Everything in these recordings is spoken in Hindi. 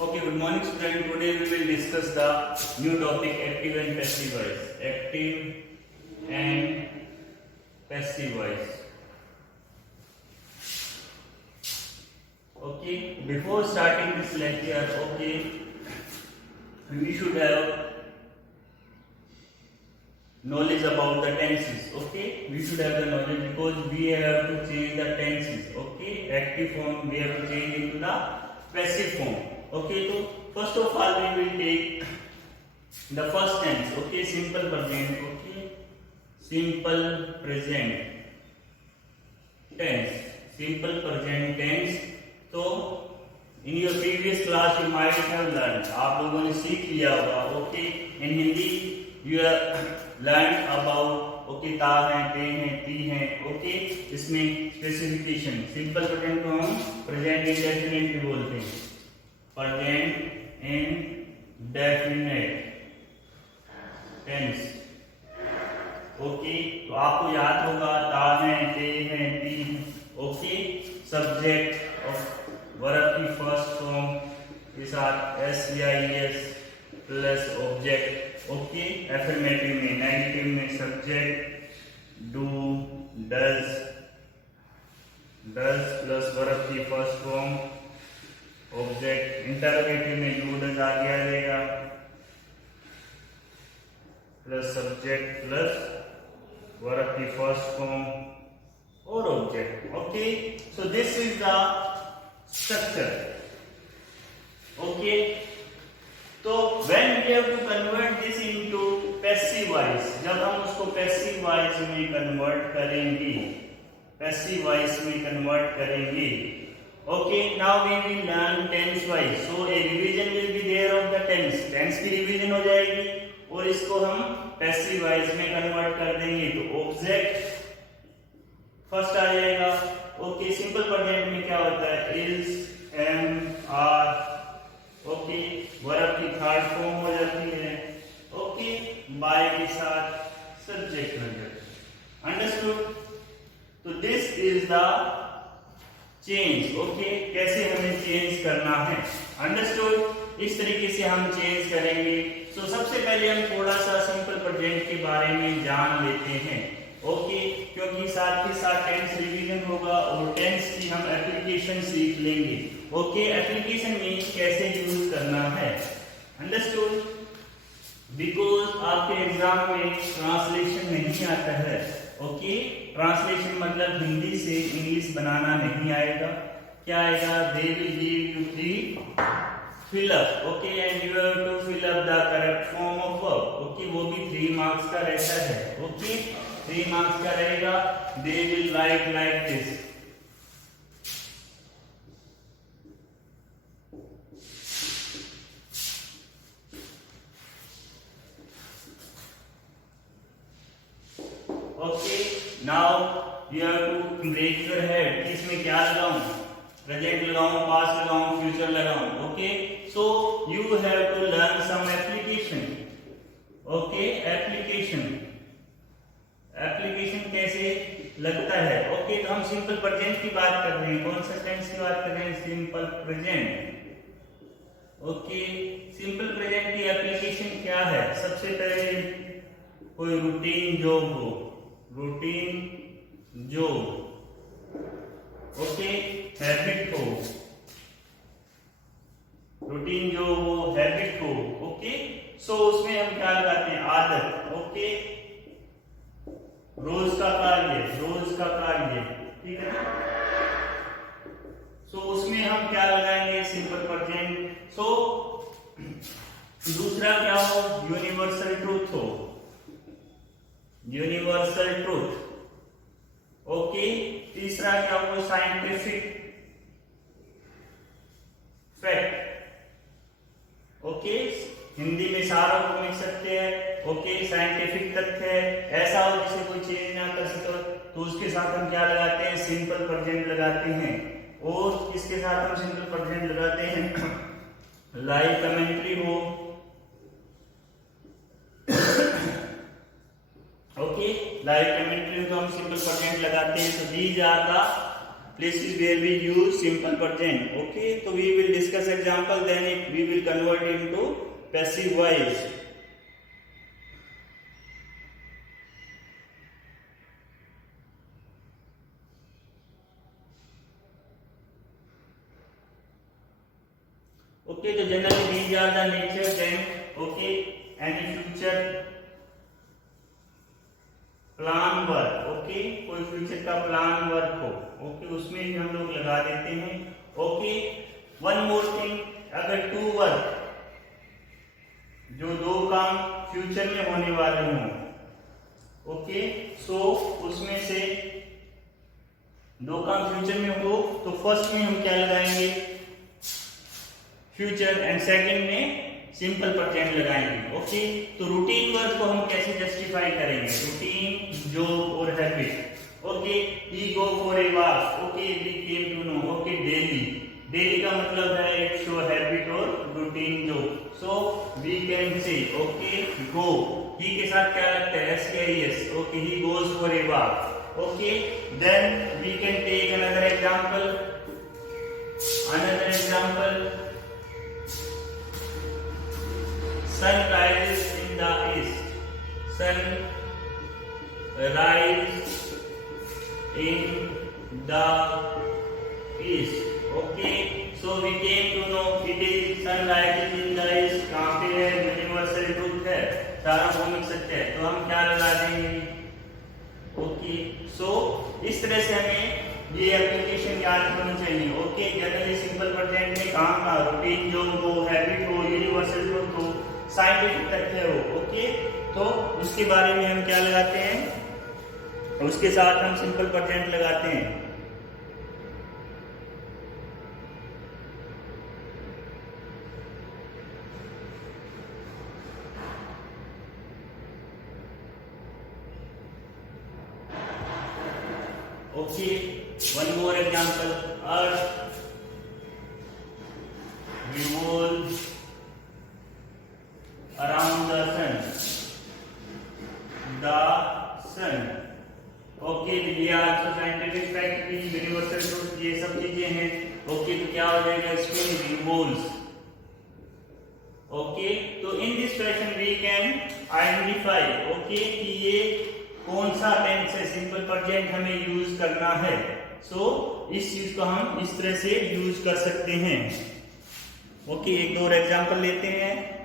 Okay, good morning student. Today we will discuss the new topic active and passive voice. Active and passive voice. Okay, before starting this lecture, okay, we should have knowledge about the tenses. Okay, we should have the knowledge because we have to change the tenses. Okay, active form we have to change into the passive form. Okay, so first of all we will take the first tense. Okay, simple present. Okay, simple present tense. Simple present tense. तो in your previous class you might have learned, आप लोगों ने सीख लिया होगा. Okay, in Hindi you have learned about okay ता है, ते हैं, ती हैं. Okay, इसमें स्पेसिफिकेशन. सिंपल प्रेजेंट को हम प्रेजेंट इंडेफिनिट भी बोलते हैं. Present indefinite tense. ओके, तो आपको याद होगा ता है, ते हैं, ती हैं. ओके, सब्जेक्ट ऑफ वर्ब की फर्स्ट फॉर्म के साथ SEIS plus object. Okay, affirmative में, नेगेटिव में subject do, does plus verb की फर्स्ट फॉर्म ऑब्जेक्ट. इंटरोगेटिव में डू डज आगे आ जाएगा प्लस सब्जेक्ट प्लस वर्ब की फर्स्ट फॉर्म और object. Okay, so this is the structure. Okay, तो when we have to convert this into passive voice, जब हम उसको पैसिव वॉइस में कन्वर्ट करेंगे, पैसिव वॉइस में कन्वर्ट करेंगे. Okay, now we will learn tense wise. So a revision will be there of the tense. Tense की रिवीजन हो जाएगी और इसको हम पैसिव वॉइस में कन्वर्ट कर देंगे. तो ऑब्जेक्ट फर्स्ट आ जाएगा. ओके, सिंपल प्रेजेंट में क्या होता है, is, am, are. Okay, verb की थर्ड फॉर्म हो जाती है. ओके, बाय के साथ सब्जेक्ट लग जाता है. अंडरस्टूड? तो this is the change. Okay, कैसे हमें चेंज करना है. अंडरस्टूड? इस तरीके से हम चेंज करेंगे. सो सबसे पहले हम थोड़ा सा सिंपल प्रेजेंट के बारे में जान लेते हैं. ओके, क्योंकि साथ ही साथ टेंस रिवीजन होगा और टेंस की हम एप्लीकेशन सीख लेंगे. ओके, एप्लीकेशन मीन्स कैसे यूज करना है. अंडरस्टूड? बिकॉज आपके एग्जाम में ट्रांसलेशन नहीं आता है. ओके, ट्रांसलेशन मतलब हिंदी से इंग्लिश बनाना नहीं आएगा. क्या आएगा, they will give you three fill up. Okay, and you have to fill up the correct form of verb. Okay, वो भी 3 मार्क्स का रहता है. Okay, 3 मार्क्स का रहेगा. They will write like this. Okay, now you have to break your head. इसमें क्या लगाऊं, प्रेजेंट लगाऊं, पास्ट लगाऊं, फ्यूचर लगाऊं. Okay, so you have to learn some application. Okay, application कैसे लगता है. ओके, तो हम सिंपल प्रेजेंट की बात कर रहे हैं. कौन सा टेंस की बात कर रहे हैं, simple present. Okay, simple present की एप्लीकेशन क्या है. सबसे पहले कोई रूटीन जॉब हो, रूटीन जॉब. ओके, हैबिट हो, रूटीन जो हो, हैबिट हो. ओके, सो उसमें हम क्या लगाते हैं, आदत. ओके, रोज का कार्य. ठीक है ना. सो उसमें हम क्या लगाएंगे, सिंपल प्रेजेंट. सो दूसरा क्या हो, यूनिवर्सल ट्रूथ हो, यूनिवर्सल ट्रूथ. ओके, तीसरा क्या हो, साइंटिफिक फैक्ट. ओके, हिंदी में सारों को मिल सकते हैं. ओके, साइंटिफिक तथ्य है. ऐसा हो जिसे कोई चेंज ना कर सके तो उसके साथ हम क्या लगाते हैं, सिंपल प्रेजेंट लगाते हैं. और इसके साथ हम सिंपल प्रेजेंट लगाते हैं, लाइव कमेंट्री हो. ओके, लाइव कमेंट्री तो हम सिंपल प्रेजेंट लगाते हैं. तो these are the places where we use simple present. Okay, so we will discuss example, then we will convert into passive voice. Okay, so generally these are the nature then. Okay, and in future plan work. Okay, कोई फ्यूचर का प्लान वर्क हो, ओके, उसमें भी हम लोग लगा देते हैं. ओके, वन मोर थिंग, अगर टू वर्क, जो दो काम फ्यूचर में होने वाले हों, ओके, सो उसमें से दो काम फ्यूचर में हो तो फर्स्ट में हम क्या लगाएंगे, फ्यूचर, एंड सेकंड में सिंपल प्रेजेंट लगाएंगे. ओके, तो रूटीन वर्क को हम कैसे जस्टिफाई करेंगे, रूटीन, जॉब और habit. Okay, he go for a walk. Okay, we came to know. Okay, daily, daily का मतलब है एक शो हैबिट और routine job. So we can say, okay, go, he के साथ क्या लगता है, एस के S. Okay, he goes for a walk. Okay, then we can take another example. Sun rises in the east. Sun rise in the east. Okay, so we came to know it is sun rises in the east. कहाँ पे है, यूनिवर्सल ट्रूथ है, सार्वभौमिक सत्य है, तो हम क्या लगा देंगे. ओके, सो इस तरह से हमें ये एप्लीकेशन याद होनी चाहिए. ओके, जनरली सिंपल प्रेजेंट में काम का रूटीन जो हो, हैबिट हो, यूनिवर्सल ट्रूथ हो, साइंटिफिक तथ्य हो. ओके, तो उसके बारे में हम क्या लगाते हैं, उसके साथ हम सिंपल प्रेजेंट लगाते हैं. Okay, one more example. Earth revolves around the sun. The sun. Okay, ये आल्सो साइंटिफिक फैक्ट की यूनिवर्सल ट्रूथ, ये सब चीजें हैं. ओके, तो क्या हो जाएगा, स्पिन रिवॉल्व्स. ओके, तो in this fashion we can identify, okay, कि ये कौन सा टेंस है, सिंपल प्रेजेंट हमें यूज करना है. सो इस चीज को हम इस तरह से यूज कर सकते हैं. ओके, एक दो और एग्जांपल लेते हैं.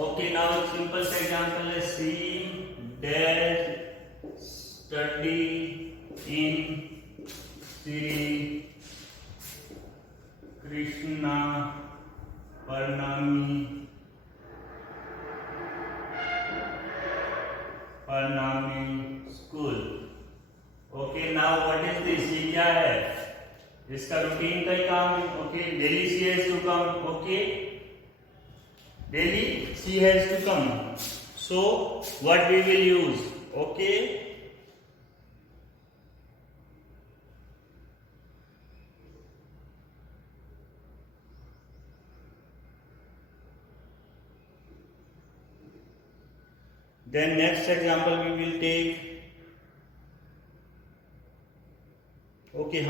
Okay, now a simple example is see that study in Sri Krishna Parnami school. Okay, now what is this? ये क्या है? इसका रूटीन का ही काम है. Okay, daily she has to come. Okay. Daily she has to come. So what we will use? Okay, then next example we will take. Okay,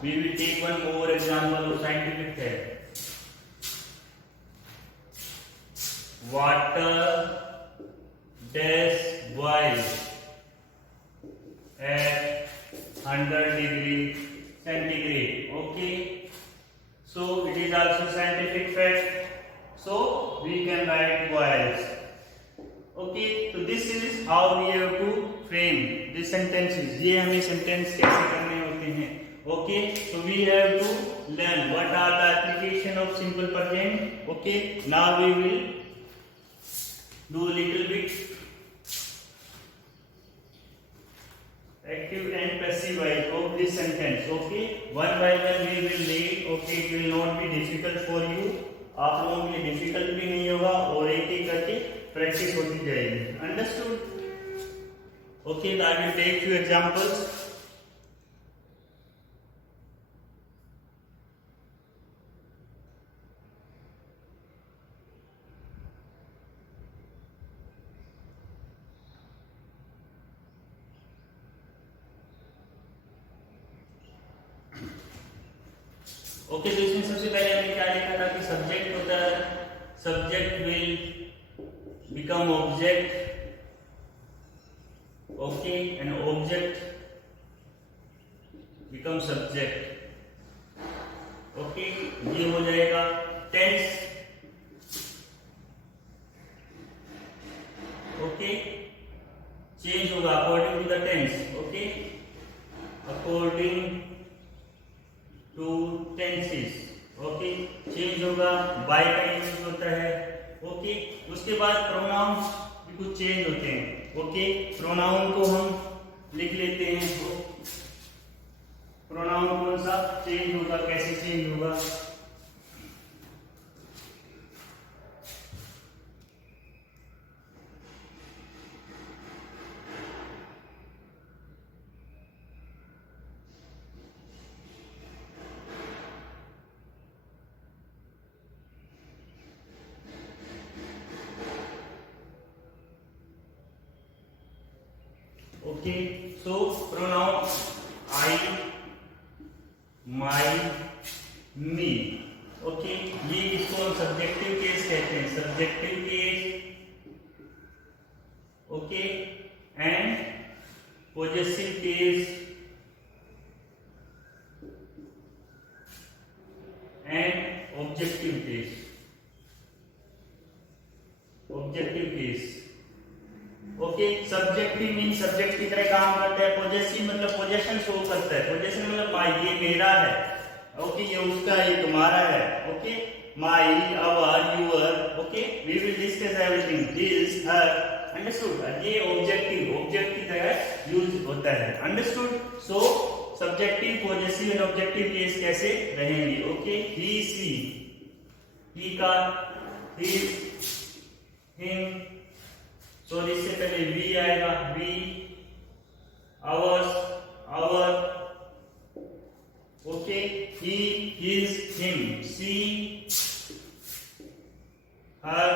we will take one more example of scientific fact. Water dash boils at 100 degrees centigrade. Okay, so it is also scientific fact. So we can write boils. Okay, so this is how we have to frame the sentences. ये हमें sentence कैसे करने होते हैं. Okay, so we have to learn what are the application of simple present. Okay, now we will do a little bit active and passive voice of this sentence. Okay, one by one we will read. Okay, it will not be difficult for you. आप लोगों के लिए डिफिकल्ट भी नहीं होगा और एक एक करके प्रैक्टिस होती जाएगी. Understood. Okay, I will take few examples. Okay, तो इसमें सबसे पहले हमने क्या देखा था कि सब्जेक्ट होता है, subject will become object, okay, and object become subject, okay, ये हो जाएगा टेंस, ओके, चेंज होगा according to the tense, okay, according to tenses, okay, change होगा, बाय का यूज होता है, ओके, उसके बाद प्रोनाउंस भी कुछ चेंज होते हैं, ओके, प्रोनाउन को हम लिख लेते हैं, प्रोनाउन कौन सा चेंज होगा, कैसे चेंज होगा, okay, so pronoun I, my, me, okay, ये इसको हम सब्जेक्टिव केस कहते हैं, subjective case, okay, and possessive case and objective case, objective case, okay, subjective mean subject की तरह काम करता है, पॉजेसिव मतलब पोजेशन शो करता है, पोजेशन मतलब माय, ये मेरा है, ओके, ये उसका, ये तुम्हारा है, okay, my, our, your, okay, we will discuss everything, this, her, understood, ये ऑब्जेक्टिव, ऑब्जेक्ट की तरह यूज होता है, understood, so subjective, possessive and objective case कैसे रहेंगे, ओके, ही, सी, ही का, हिज, हिम, तो इससे पहले वी आएगा, we, ours, our, okay, he, his, him, she, her,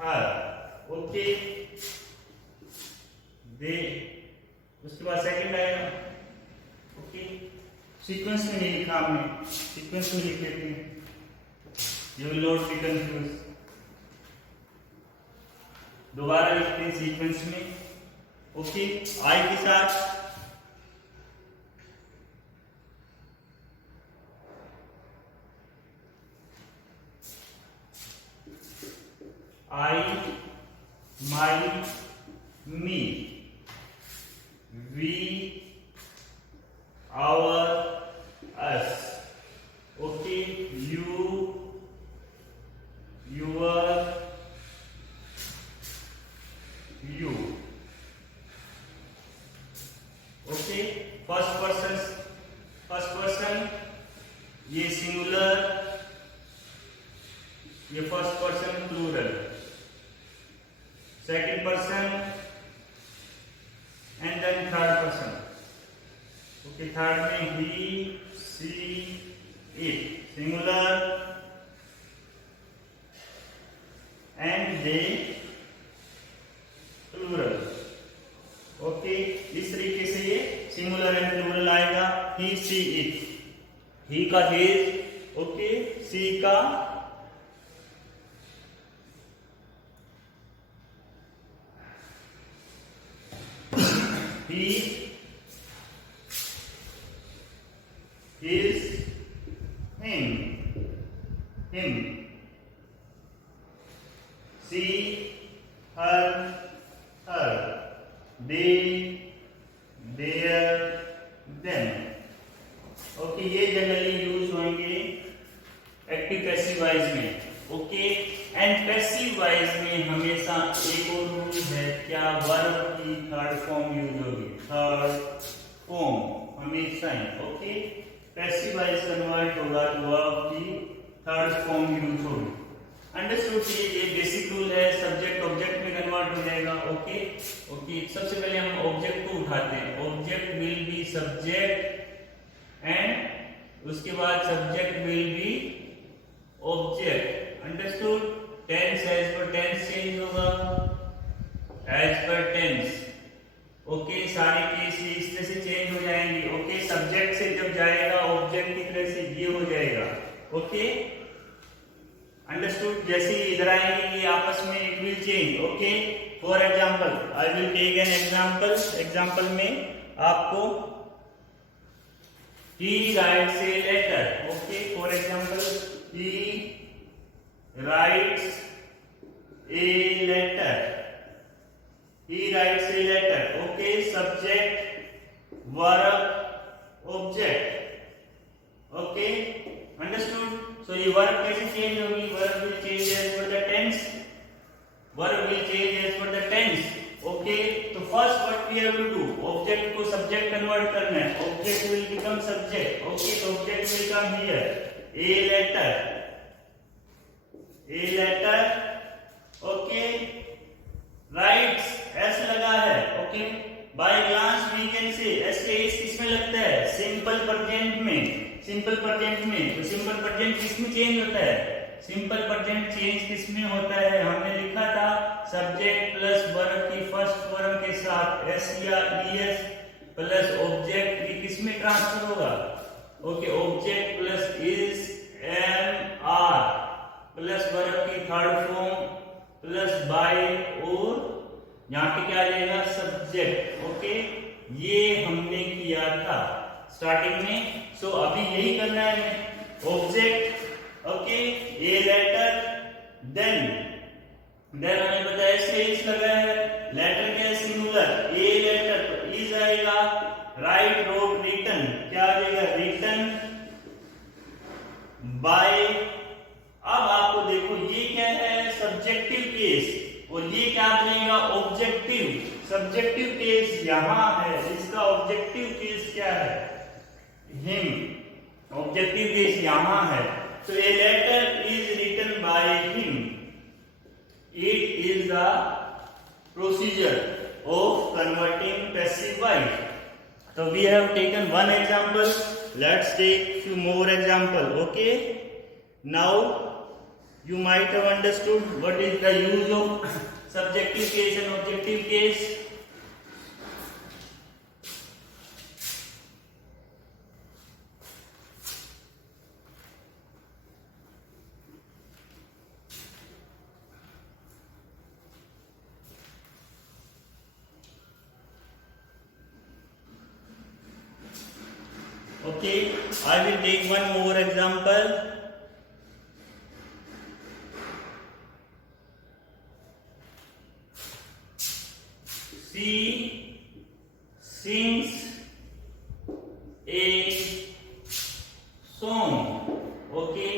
her, okay, they, उसके बाद सेकंड आएगा, ओके, सीक्वेंस में नहीं लिखा हमने, सीक्वेंस में लिख लेते हैं, you will not be confuse, दोबारा लिखते हैं सीक्वेंस में, ओके, आई के साथ I, my, me, we, our, us, okay, you, your, you, okay, first person, ये सिंगुलर, ये first person plural, second person and then third person, okay, third में he, she, it, singular and they, plural, okay, इस तरीके से ये सिंगुलर एंड प्लूरल आएगा, ही, सी, इट, ही का हिज, ओके, सी का he, his, him, him, she, her, her, they, their, them, okay, ये जनरली यूज होंगे एक्टिव पैसिव वाइज में, ओके, एंड पैसिव वाइज में हमेशा एक और रूल है, क्या, वर्ब की थर्ड फॉर्म यूज होगी, थर्ड फॉर्म हमेशा ही, ओके, पैसिव वाइज कन्वर्ट होगा तो वर्ब की थर्ड फॉर्म यूज होगी, अंडरस्टूड? ये बेसिक रूल है, सब्जेक्ट ऑब्जेक्ट में कन्वर्ट हो जाएगा। ओके ओके, सबसे पहले हम ऑब्जेक्ट को उठाते हैं। Object will be subject and उसके बाद subject will be object. Understood? Tense as per tense change होगा, एज पर टेंस। ओके, सारे केस इस तरह से चेंज हो जाएंगे। ओके, सब्जेक्ट से जब जाएगा ऑब्जेक्ट की तरह से ये हो जाएगा। Okay, understood? जैसे इधर आएंगे ये आपस में it will change. Okay, for example I will take an example. Example में आपको he writes a letter. Okay, for example, he writes a letter. He writes a letter. Okay, subject, verb, object. Okay, understood? So ये verb कैसे change होगी? Verb will change as per the tense. Verb will change as per the tense. Okay, तो first what we have to do? Object को subject convert करना है. Object will become subject. Okay, तो object will come here. A letter. A letter. Okay. Writes. S लगा है. Okay. By glance we can say. S के S किसमें लगता है? Simple present में. Simple present में. तो simple present किसमें change होता है? सिंपल प्रेजेंट चेंज किसमें होता है? हमने लिखा था सब्जेक्ट प्लस वर्ब की फर्स्ट फॉर्म के साथ एस या ईएस प्लस ऑब्जेक्ट, ये किसमें ट्रांसफर होगा? Okay, object plus is am are plus verb की थर्ड फॉर्म प्लस बाय और यहाँ पे क्या आ जाएगा? सब्जेक्ट। ओके, ये हमने किया था स्टार्टिंग में। सो अभी यही करना है। Object, okay, a letter, then हमें पता है इससे इस लगा है, लेटर क्या है? सिंगुलर। ए लेटर तो इज आएगा, राइट, रोट, रिटन, क्या आ जाएगा? Written by. अब आपको देखो ये क्या है? सब्जेक्टिव केस, और ये क्या बनेगा? ऑब्जेक्टिव। सब्जेक्टिव केस यहां है, इसका ऑब्जेक्टिव केस क्या है? हिम। ऑब्जेक्टिव केस यहां है। So a letter is written by him. It is the procedure of converting passive voice. So we have taken one example. Let's take few more example. Okay. Now you might have understood what is the use of subjective case and objective case. Okay, I will take one more example. She sings a song. Okay,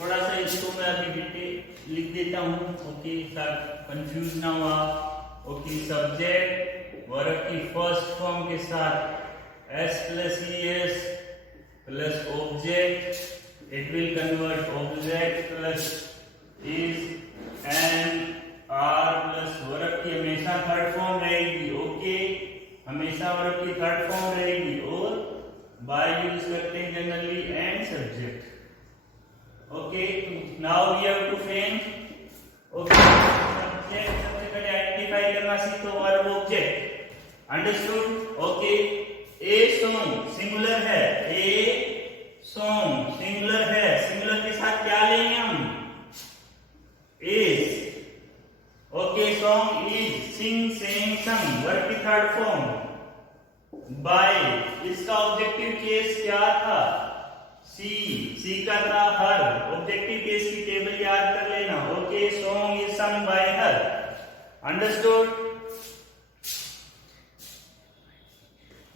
थोड़ा सा इसको मैं अभी लिख देता हूँ। ओके, सर कंफ्यूज ना हुआ। ओके, सब्जेक्ट वर्ब की फर्स्ट फॉर्म के साथ S plus ES plus object, it will convert object plus is and R plus verb की हमेशा थर्ड फॉर्म रहेगी। ओके, हमेशा वर्ब की थर्ड फॉर्म रहेगी, और बाय यूज करते हैं generally and subject. Okay, now we have to frame. Okay, subject सबसे पहले आइडेंटिफाई करना सीखो, verb object. Understood? Okay, a song singular है, ए सॉन्ग सिंगुलर है, सिंगुलर के साथ क्या लेंगे हम? Is. Okay, song is, sing, saying, sung, verb की थर्ड फॉर्म। बाय, इसका ऑब्जेक्टिव केस क्या था? सी का था हर। ऑब्जेक्टिव केस की टेबल याद कर लेना। Okay, song is sung by her. Understood?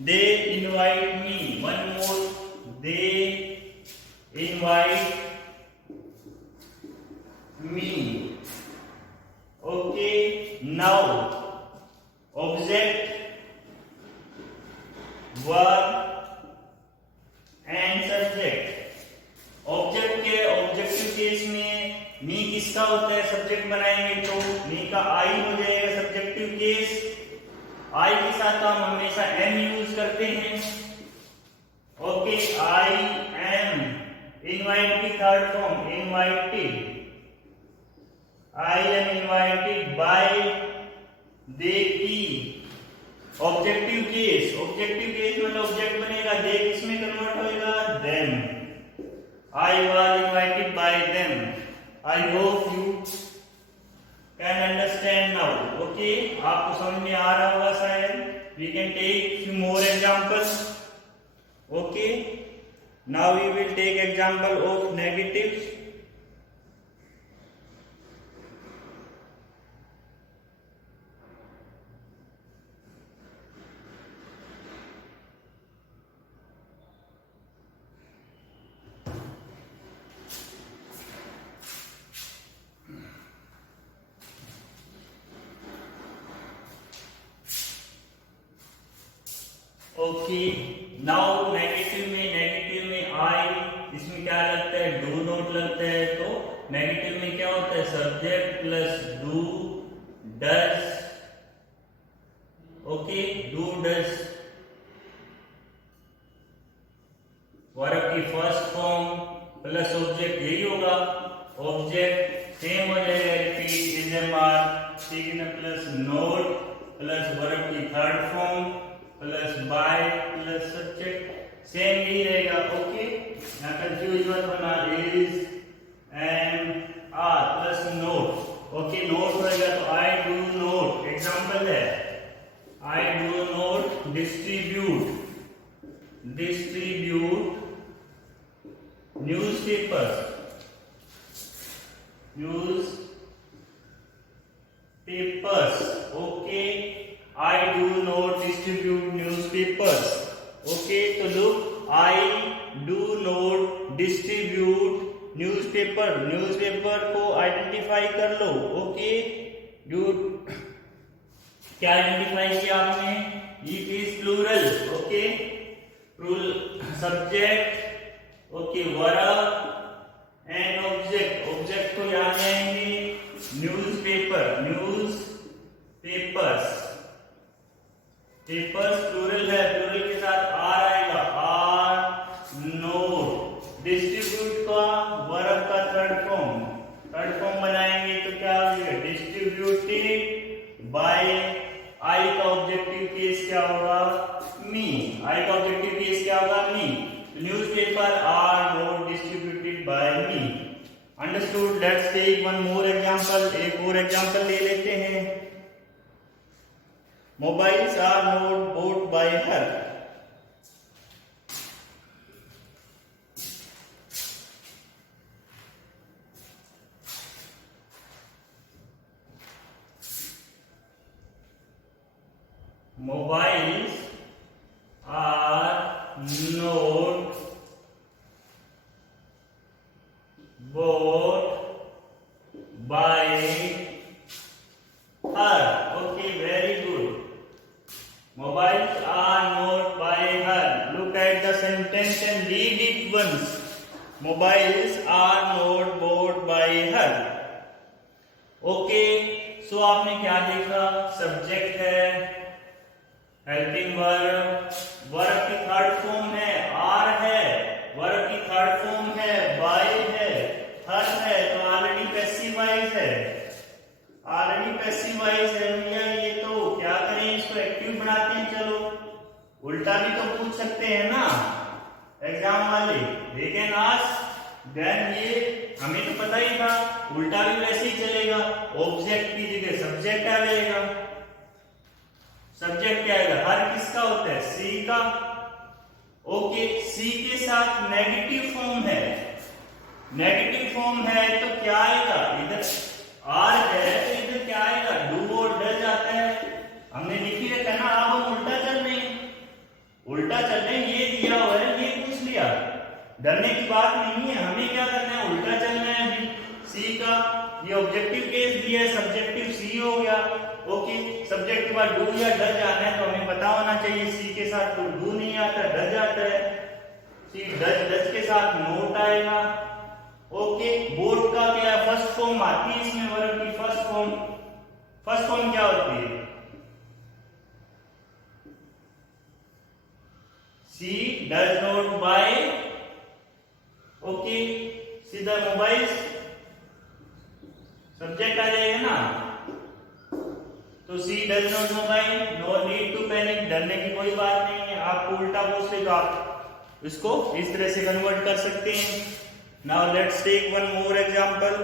They invite me. One more. They invite me. Okay. Now, object, verb and subject. Object के objective case में me किसका होता है सब्जेक्ट बनाएंगे तो मी का आई हो जाएगा सब्जेक्टिव केस। आई के साथ तो हम हमेशा एम यूज करते हैं। Okay, I am. इनवाइट की third form invited. I am invited by they की। ऑब्जेक्टिव केस मतलब ऑब्जेक्ट बनेगा, दे किसमें कन्वर्ट होएगा them. I was invited by them. I hope you can understand now. Okay, आपको समझ में आ रहा होगा शायद। We can take few more examples. Okay, now we will take example of negatives. Okay, now negative में आई, इसमें क्या लगता है डू नॉट लगता है, तो नेगेटिव में क्या होता है subject plus do does. Okay, do does verb की फर्स्ट फॉर्म प्लस ऑब्जेक्ट, यही होगा ऑब्जेक्ट सेम हो जाएगा रिपीट इज एम आर, ठीक है ना, प्लस नोट प्लस वर्ब की third form plus by plus subject same ही रहेगा। ओके, यहाँ कंफ्यूज मत होना, is and are plus not. Okay, not होएगा तो आई डू नोट, एग्जांपल है I do not distribute newspapers okay, I do not distribute newspapers. Okay, तो look, I do not distribute newspaper को आइडेंटिफाई कर लो। ओके, क्या आइडेंटिफाई किया आपने, it is plural. Okay, subject, okay, verb and object को याद आएंगे पेपर्स प्लूरल है, प्लूरल के साथ आर आएगा, आर नोट। डिस्ट्रीब्यूट का वर्ब का थर्ड फॉर्म बनाएंगे तो क्या हो जाएगा डिस्ट्रीब्यूटेड बाय। आई का ऑब्जेक्टिव केस क्या होगा me, newspaper are not distributed by me. Understood. Let's take one more example, एक और एग्जांपल ले लेते हैं। Mobiles are not bought by her. Mobiles are not bought by her. Okay, very good. Mobiles are not by her. Look at the sentence and read it once. Mobiles are not bought by her. Okay, so आपने क्या देखा, सब्जेक्ट है, हेल्पिंग वर्ब की थर्ड फॉर्म है, आर है, वर्ब की थर्ड फॉर्म है, बाय है, हर है, तो ऑलरेडी पैसिवाइज है भैया। ये तो क्या करें, इसको एक्टिव बनाते हैं। चलो उल्टा भी तो पूछ सकते हैं ना एग्जाम वाले, दे कैन आस्क देन, ये हमें तो पता ही था, उल्टा भी वैसे ही चलेगा। ऑब्जेक्ट की जगह सब्जेक्ट आ जाएगा। सब्जेक्ट क्या आएगा, हर किसका होता है सी का। ओके, सी के साथ नेगेटिव फॉर्म है तो क्या आएगा, इधर आर है तो इधर क्या आएगा डू और डज आता है। हमने लिख ही रखा ना, अब हम उल्टा चल रहे हैं, ये दिया हुआ है, ये पूछ लिया, डरने की बात नहीं है। हमें क्या करना है, उल्टा चलना है अभी। सी का ये ऑब्जेक्टिव केस दिया है, सब्जेक्टिव सी हो गया। ओके, सब्जेक्ट के बाद डू या डज आना है तो हमें पता होना चाहिए सी के साथ तो डू नहीं आता, डज आता है। सी डज के साथ नोट आएगा। ओके, बोर्ड का क्या फर्स्ट फॉर्म आता आती है इसमें वर्ब की फर्स्ट फॉर्म। फर्स्ट फॉर्म क्या होती है? She does not buy, okay, she the mobiles, subject आ जाएगा ना। तो she does not mobile, no need to panic, डरने की कोई बात नहीं है। आपको उल्टा पूछ ले तो आप इसको इस तरह से कन्वर्ट कर सकते हैं। Now let's take one more example.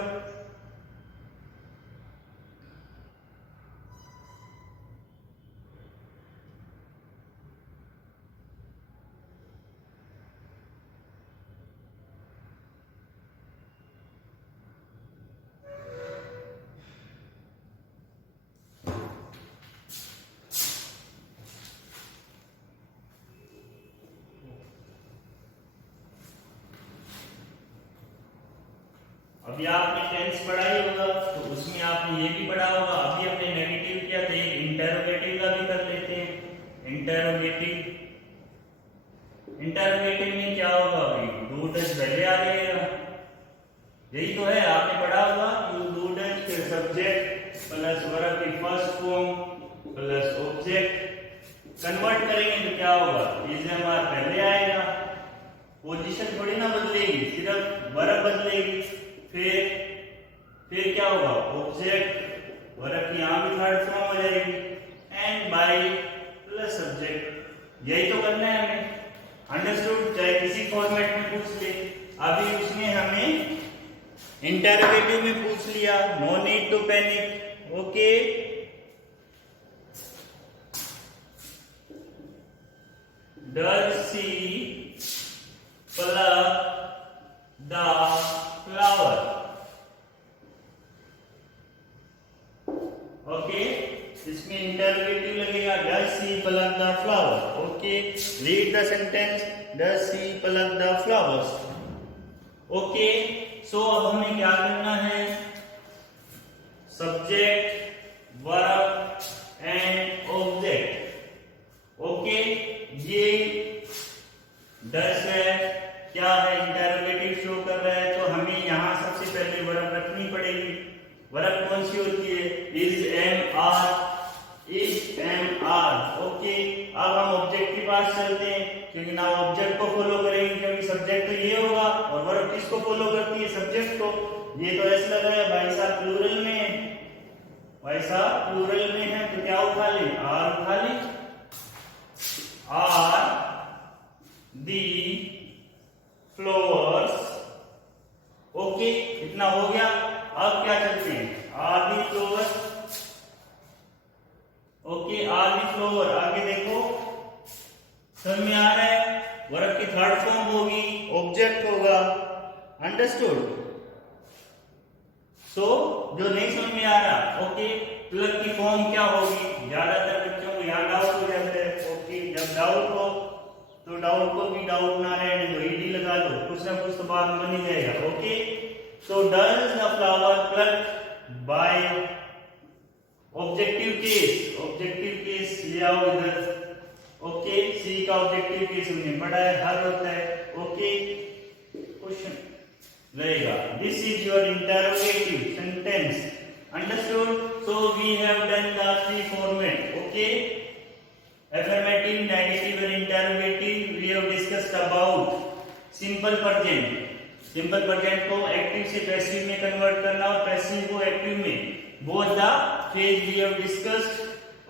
अभी आपने टेंस पढ़ा ही होगा, तो उसमें आपने ये भी पढ़ा होगा। अभी हमने नेगेटिव किया था, एक इंटरोगेटिव का भी कर लेते हैं। इंटरोगेटिव, इंटरोगेटिव में क्या होगा? अभी डू डज पहले आ जाएगा, यही तो है, आपने पढ़ा होगा। डू डज फिर सब्जेक्ट प्लस वर्ब की first form plus object. Convert करेंगे तो क्या होगा? इज हमारा पहले आएगा, पोजीशन थोड़ी ना बदलेगी, सिर्फ वर्ब बदलेगी। फिर क्या होगा? ऑब्जेक्ट, वर्ब की यहां भी थर्ड फॉर्म हो जाएगी, एंड बाय प्लस सब्जेक्ट। यही तो करना है हमें, अंडरस्टूड? चाहे किसी फॉर्मेट में पूछ ले। अभी उसने हमें इंटरोगेटिव में पूछ लिया, no need to panic, okay. Does she plug the flower, okay. इसमें इंटरोगेटिव लगेगा, does she plug the flower, okay. Read the sentence, does she plug the flowers, okay. So अब हमें क्या करना है? Subject, verb and object, okay. ये डज है, क्या है? इंटरोगेटिव शो कर रहा है, तो हमें यहां सबसे पहले वर्ब रखनी पड़ेगी। वर्ब कौन सी होती है? Is am are, is am are, okay. अब हम ऑब्जेक्ट के पास चलते हैं, क्योंकि ना ऑब्जेक्ट को फॉलो करेंगे, क्योंकि सब्जेक्ट तो ये होगा, और वर्ब किसको फॉलो करती है? सब्जेक्ट को। ये तो ऐसा लग रहा है भाई साहब प्लूरल में है, भाई साहब प्लूरल में है, तो क्या उठा ले? आर उठा ले। Are the flowers, okay. इतना हो गया। अब क्या चलते हैं? Are the flowers, okay. Are the flower, आगे देखो, समझ में आ रहा है? वर्ब की थर्ड फॉर्म होगी, ऑब्जेक्ट होगा, अंडरस्टूड? सो जो नहीं समझ में आ रहा, ओके, प्लग की फॉर्म क्या होगी? ज्यादातर बच्चों को यहाँ डाउट हो जाता है, ओके। जब डाउट हो तो डाउट को भी डाउट ना रहने दो, ईडी लगा दो, कुछ ना कुछ तो बात बन ही जाएगा, okay. So does the flower plug bye objective case, objective case ले आओ इधर, ओके। सी का ऑब्जेक्टिव केस हमने पढ़ा है, हर होता है, ओके। क्वेश्चन रहेगा, this is your interrogative sentence, understood? So we have done the three format, okay. Affirmative, negative and interrogative we have discussed about. Simple present, simple present को एक्टिव से पैसिव में कन्वर्ट करना और पैसिव को एक्टिव में, both the phase we have discussed,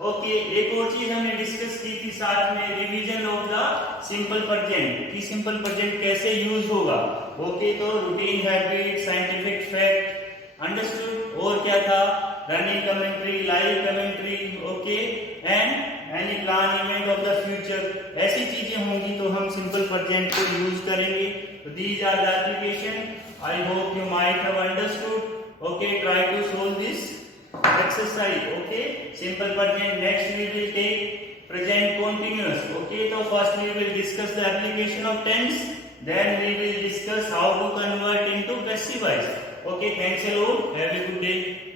okay. एक और चीज हमने डिस्कस की थी साथ में, revision of the simple present, कि सिंपल प्रेजेंट कैसे यूज होगा, ओके। तो routine, habit, scientific fact, understood? और क्या था? Running commentary, live commentary, okay, and any plan event of the future. ऐसी चीजें होंगी तो हम सिंपल प्रेजेंट को यूज करेंगे। तो these are the application, I hope you might have understood, okay. Try to solve this exercise, okay. Simple present. Next we will take present continuous, okay. So first we will discuss the application of tense, then we will discuss how to convert into passive voice, okay. Thanks a lot, have a good day.